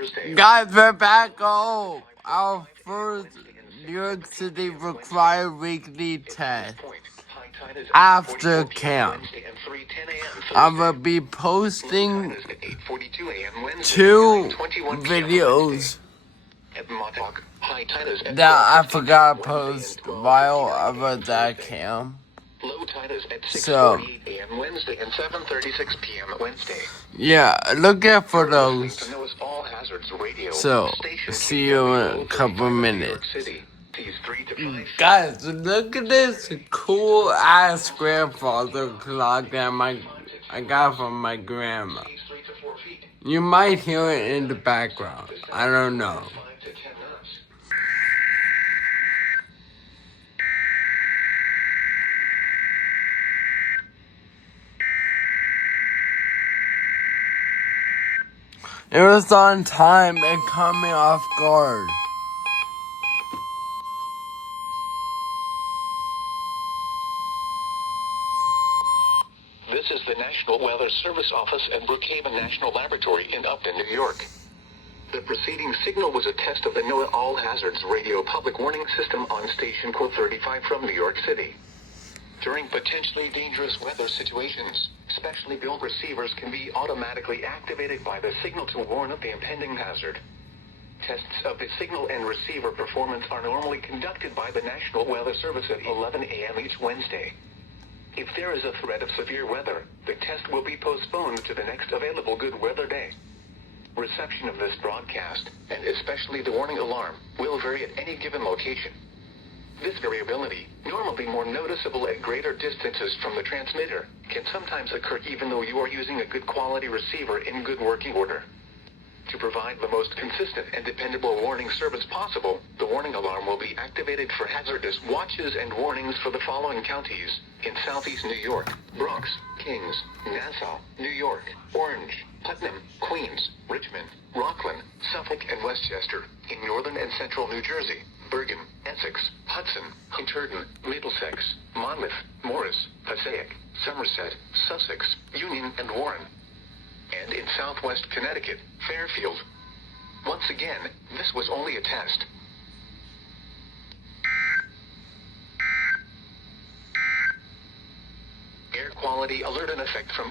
Thursday. Guys, we're back home. Our first New York City required weekly test after camp. I'm gonna be posting 2 videos that I forgot to post while I was at camp. Low tide is at 6:48 So, a.m. Wednesday and 7:36 p.m. Wednesday. yeah, look out for those. To know all hazards radio. So, see you in a couple minutes. Guys, look at this cool ass grandfather clock that I got from my grandma. You might hear it in the background. I don't know. It was on time and caught me off guard. This is the National Weather Service Office at Brookhaven National Laboratory in Upton, New York. The preceding signal was a test of the NOAA All Hazards Radio Public Warning System on station KWO35 from New York City. During potentially dangerous weather situations, specially built receivers can be automatically activated by the signal to warn of the impending hazard. Tests of the signal and receiver performance are normally conducted by the National Weather Service at 11 a.m. each Wednesday. If there is a threat of severe weather, the test will be postponed to the next available good weather day. Reception of this broadcast, and especially the warning alarm, will vary at any given location. This variability, normally more noticeable at greater distances from the transmitter, can sometimes occur even though you are using a good quality receiver in good working order. To provide the most consistent and dependable warning service possible, the warning alarm will be activated for hazardous watches and warnings for the following counties: in Southeast New York, Bronx, Kings, Nassau, New York, Orange, Putnam, Queens, Richmond, Rockland, Suffolk, and Westchester; in Northern and Central New Jersey, Bergen, Essex, Hudson, Hunterdon, Middlesex, Monmouth, Morris, Passaic, Somerset, Sussex, Union, and Warren; and in Southwest Connecticut, Fairfield. Once again, this was only a test. Air quality alert in effect from